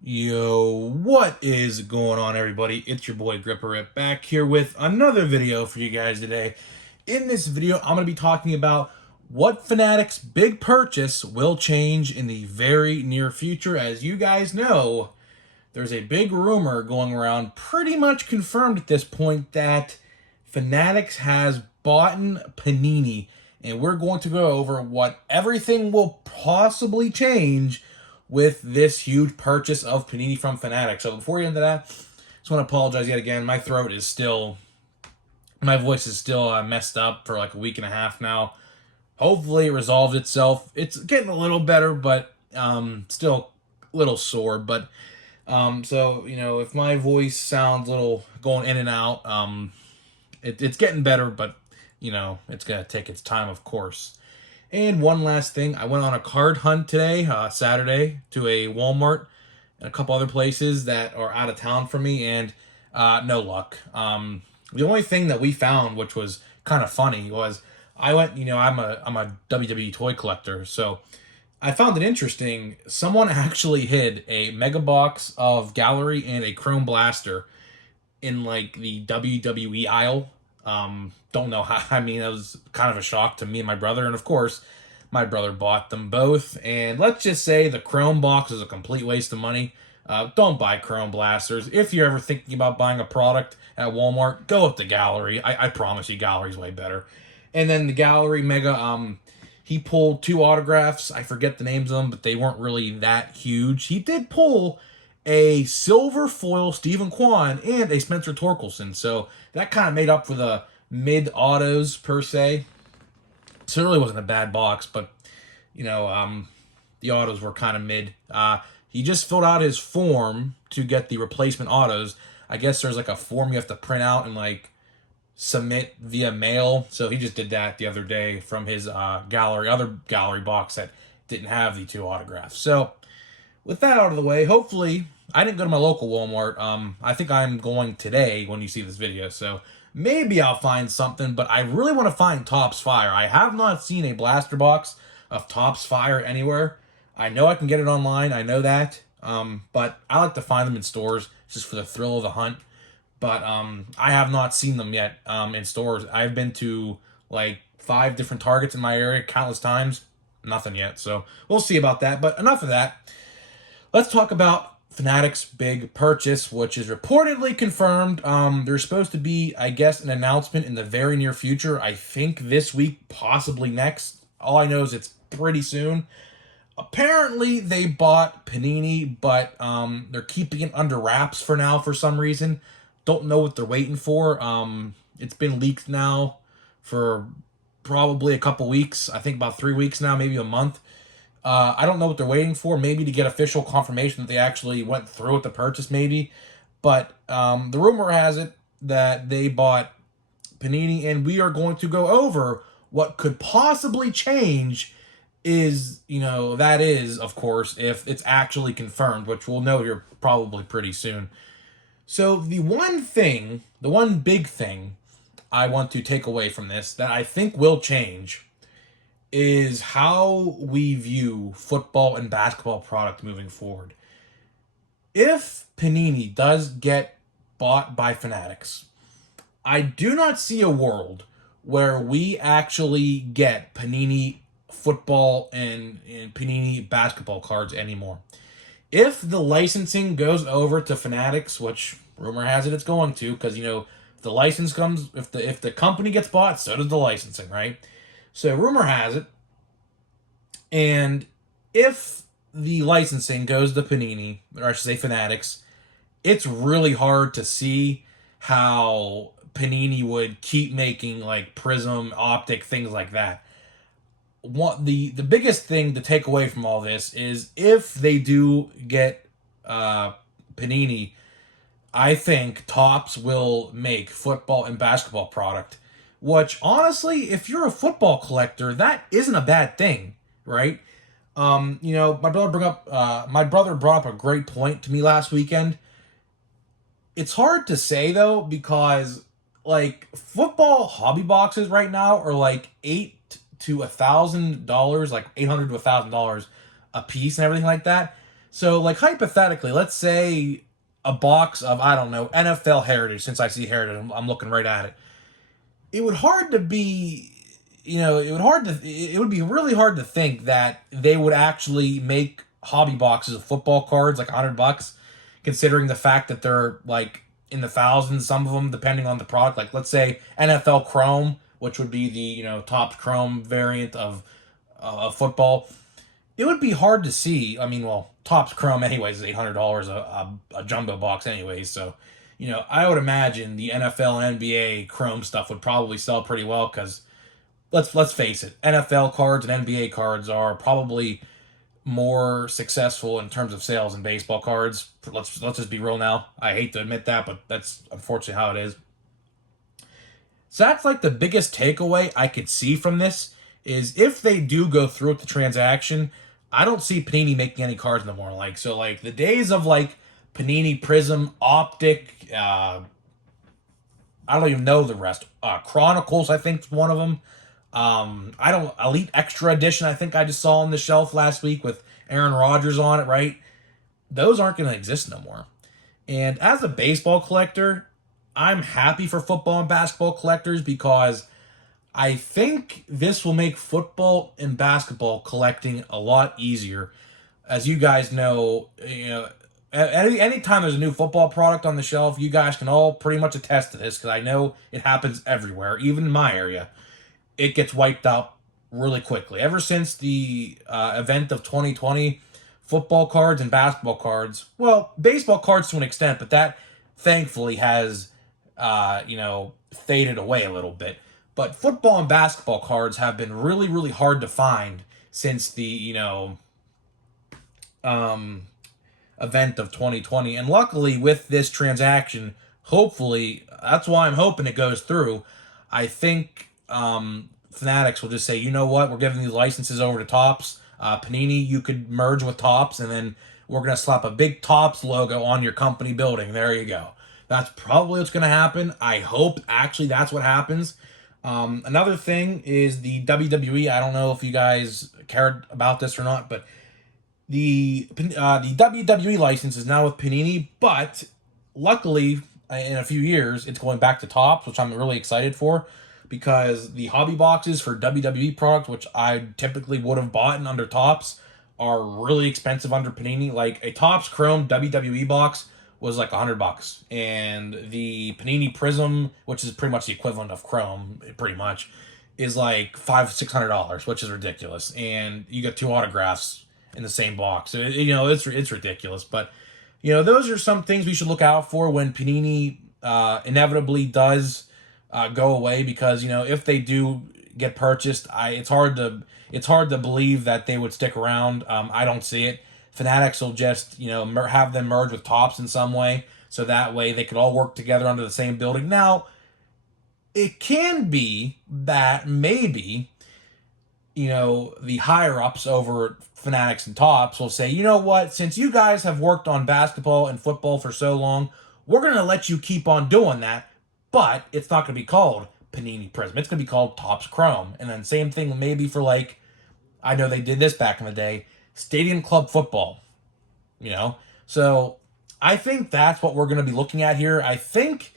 Yo, what is going on, everybody? It's your boy Gripper back here with another video for you guys today. In this video, I'm going to be talking about what Fanatics' big purchase will change in the very near future. As you guys know, there's a big rumor going around, pretty much confirmed at this point, that Fanatics has bought Panini, and we're going to go over what everything will possibly change with this huge purchase of Panini from Fanatics. So before we get into that, I just want to apologize yet again. My voice is still messed up for like a week and a half now. Hopefully it resolves itself. It's getting a little better, but still a little sore. But so, if my voice sounds a little going in and out, it's getting better, but, it's going to take its time, of course. And one last thing, I went on a card hunt today, Saturday, to a Walmart and a couple other places that are out of town for me, and no luck. The only thing that we found, which was kind of funny, was I went, I'm a WWE toy collector, so I found it interesting. Someone actually hid a mega box of Gallery and a Chrome Blaster in like the WWE aisle. Don't know how. I mean, it was kind of a shock to me and my brother, and of course, my brother bought them both. And let's just say the Chrome box is a complete waste of money. Don't buy Chrome Blasters. If you're ever thinking about buying a product at Walmart, go with the Gallery. I promise you, Gallery's way better. And then the Gallery Mega, he pulled 2 autographs. I forget the names of them, but they weren't really that huge. He did pull a silver foil Stephen Kwan and a Spencer Torkelson. So that kind of made up for the mid autos per se. So it really wasn't a bad box, but the autos were kind of mid. He just filled out his form to get the replacement autos. I guess there's like a form you have to print out and like submit via mail. So he just did that the other day from his other gallery box that didn't have the 2 autographs. So with that out of the way, hopefully, I didn't go to my local Walmart. I think I'm going today when you see this video, so maybe I'll find something, but I really want to find Topps Fire. I have not seen a blaster box of Topps Fire anywhere. I know I can get it online, I know that, but I like to find them in stores just for the thrill of the hunt. But I have not seen them yet in stores. I've been to like 5 different Targets in my area countless times. Nothing yet, so we'll see about that. But enough of that. Let's talk about Fanatics' big purchase, which is reportedly confirmed. There's supposed to be, I guess, an announcement in the very near future. I think this week, possibly next. All I know is it's pretty soon. Apparently, they bought Panini, but they're keeping it under wraps for now for some reason. Don't know what they're waiting for. It's been leaked now for probably a couple weeks. I think about 3 weeks now, maybe a month. I don't know what they're waiting for. Maybe to get official confirmation that they actually went through with the purchase, maybe. But the rumor has it that they bought Panini, and we are going to go over what could possibly change that is, of course, if it's actually confirmed, which we'll know here probably pretty soon. So the one big thing I want to take away from this that I think will change is how we view football and basketball product moving forward. If Panini does get bought by Fanatics, I do not see a world where we actually get Panini football and Panini basketball cards anymore. If the licensing goes over to Fanatics, which rumor has it it's going to, because the license comes, if the company gets bought, so does the licensing, right? So rumor has it, and if the licensing goes to Panini, or I should say Fanatics, it's really hard to see how Panini would keep making like Prism, Optic, things like that. The biggest thing to take away from all this is if they do get Panini, I think Topps will make football and basketball product. Which, honestly, if you're a football collector, that isn't a bad thing, right? My brother brought up a great point to me last weekend. It's hard to say though, because like football hobby boxes right now are like $800 to $1,000, like $800 to $1,000 a piece and everything like that. So, like, hypothetically, let's say a box of, I don't know, NFL Heritage, since I see Heritage, I'm looking right at it. It would hard to be, it would be really hard to think that they would actually make hobby boxes of football cards like $100, considering the fact that they're like in the thousands, some of them, depending on the product. Like, let's say NFL Chrome, which would be the, Topps Chrome variant of football. It would be hard to see. I mean, well, Topps Chrome anyways is $800 a jumbo box anyways. So, I would imagine the NFL and NBA Chrome stuff would probably sell pretty well because let's face it, NFL cards and NBA cards are probably more successful in terms of sales than baseball cards. Let's just be real now. I hate to admit that, but that's unfortunately how it is. So that's like the biggest takeaway I could see from this is if they do go through with the transaction, I don't see Panini making any cards no more. Like, so like the days of like Panini Prism, Optic, I don't even know the rest. Chronicles, I think, is one of them. I don't Elite Extra Edition. I think I just saw on the shelf last week with Aaron Rodgers on it. Right, those aren't going to exist no more. And as a baseball collector, I'm happy for football and basketball collectors because I think this will make football and basketball collecting a lot easier. As you guys know, anytime there's a new football product on the shelf, you guys can all pretty much attest to this because I know it happens everywhere, even in my area. It gets wiped out really quickly. Ever since the event of 2020, football cards and basketball cards, well, baseball cards to an extent, but that thankfully has, faded away a little bit. But football and basketball cards have been really, really hard to find since the, event of 2020. And luckily, with this transaction, hopefully, that's why I'm hoping it goes through. I think Fanatics will just say, you know what, we're giving these licenses over to Topps. Panini, you could merge with Topps, and then we're going to slap a big Topps logo on your company building. There you go. That's probably what's going to happen. I hope actually that's what happens. Another thing is the WWE. I don't know if you guys cared about this or not, but the WWE license is now with Panini, but luckily in a few years it's going back to Topps, which I'm really excited for because the hobby boxes for WWE products, which I typically would have bought under Topps, are really expensive under Panini. Like a Topps Chrome WWE box was like $100, and the Panini Prism, which is pretty much the equivalent of Chrome, pretty much, is like $600, which is ridiculous. And you get 2 autographs in the same box, so it's ridiculous. But those are some things we should look out for when Panini inevitably does go away, because if they do get purchased, it's hard to believe that they would stick around. I don't see it. Fanatics will just, have them merge with Topps in some way, so that way they could all work together under the same building. Now, it can be that maybe, the higher-ups over Fanatics and Topps will say, you know what, since you guys have worked on basketball and football for so long, we're going to let you keep on doing that, but it's not going to be called Panini Prism. It's going to be called Topps Chrome. And then same thing maybe for, like, I know they did this back in the day, Stadium Club Football, So I think that's what we're going to be looking at here. I think,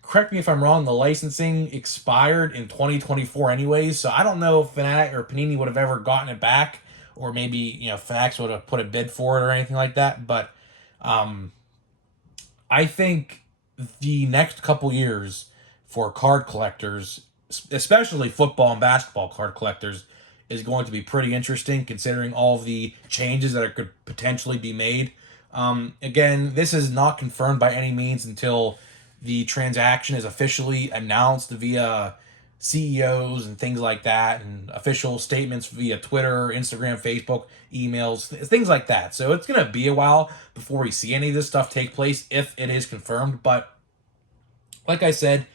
correct me if I'm wrong, the licensing expired in 2024 anyways, so I don't know if Fanatic or Panini would have ever gotten it back, or maybe, Fanatics would have put a bid for it or anything like that, but I think the next couple years for card collectors, especially football and basketball card collectors, is going to be pretty interesting considering all of the changes that could potentially be made. Again, this is not confirmed by any means until the transaction is officially announced via CEOs and things like that, and official statements via Twitter, Instagram, Facebook, emails, things like that. So it's going to be a while before we see any of this stuff take place if it is confirmed. But like I said,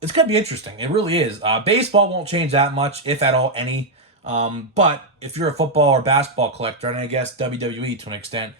it's going to be interesting. It really is. Baseball won't change that much, if at all, any. But if you're a football or basketball collector, and I guess WWE to an extent,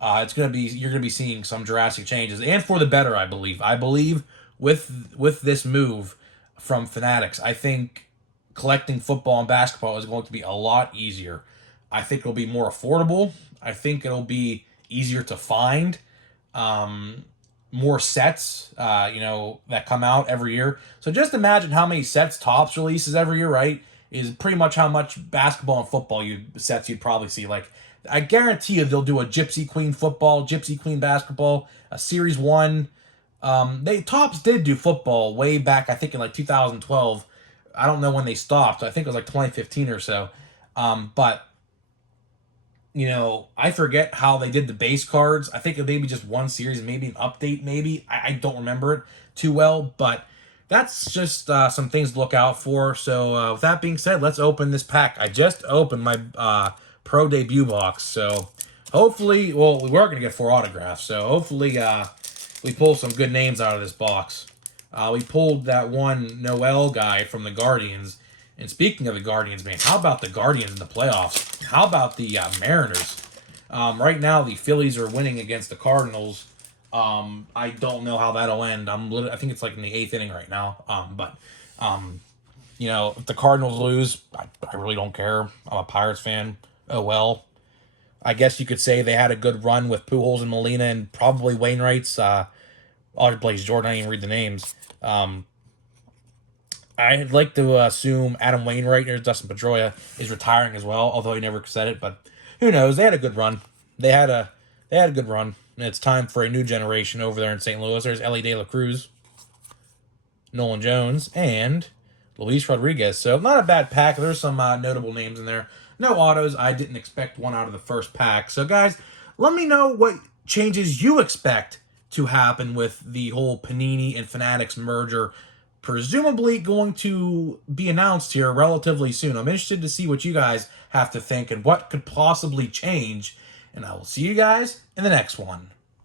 you're gonna be seeing some drastic changes, and for the better, I believe. I believe with this move from Fanatics, I think collecting football and basketball is going to be a lot easier. I think it'll be more affordable. I think it'll be easier to find. More sets, that come out every year. So just imagine how many sets Topps releases every year, right? Is pretty much how much basketball and football sets you'd probably see. Like, I guarantee you they'll do a Gypsy Queen football, Gypsy Queen basketball, a Series 1. Topps did do football way back, I think in like 2012. I don't know when they stopped. I think it was like 2015 or so. But I forget how they did the base cards. I think it maybe just one series, maybe an update, maybe. I don't remember it too well, but that's just some things to look out for. So with that being said, let's open this pack. I just opened my Pro debut box, so hopefully, well, we were going to get 4 autographs, so hopefully we pull some good names out of this box. We pulled that one Noel guy from the Guardians. And speaking of the Guardians, man, how about the Guardians in the playoffs? How about the Mariners? Right now, the Phillies are winning against the Cardinals. I don't know how that'll end. I think it's like in the 8th inning right now. If the Cardinals lose, I really don't care. I'm a Pirates fan. Oh, well. I guess you could say they had a good run with Pujols and Molina and probably Wainwright's. Other plays, Jordan, I didn't even read the names. I'd like to assume Adam Wainwright or Dustin Pedroia is retiring as well, although he never said it. But who knows? They had a good run. They had a good run. And it's time for a new generation over there in St. Louis. There's Ellie De La Cruz, Nolan Jones, and Luis Rodriguez. So not a bad pack. There's some notable names in there. No autos. I didn't expect one out of the first pack. So guys, let me know what changes you expect to happen with the whole Panini and Fanatics merger, presumably going to be announced here relatively soon. I'm interested to see what you guys have to think and what could possibly change. And I will see you guys in the next one.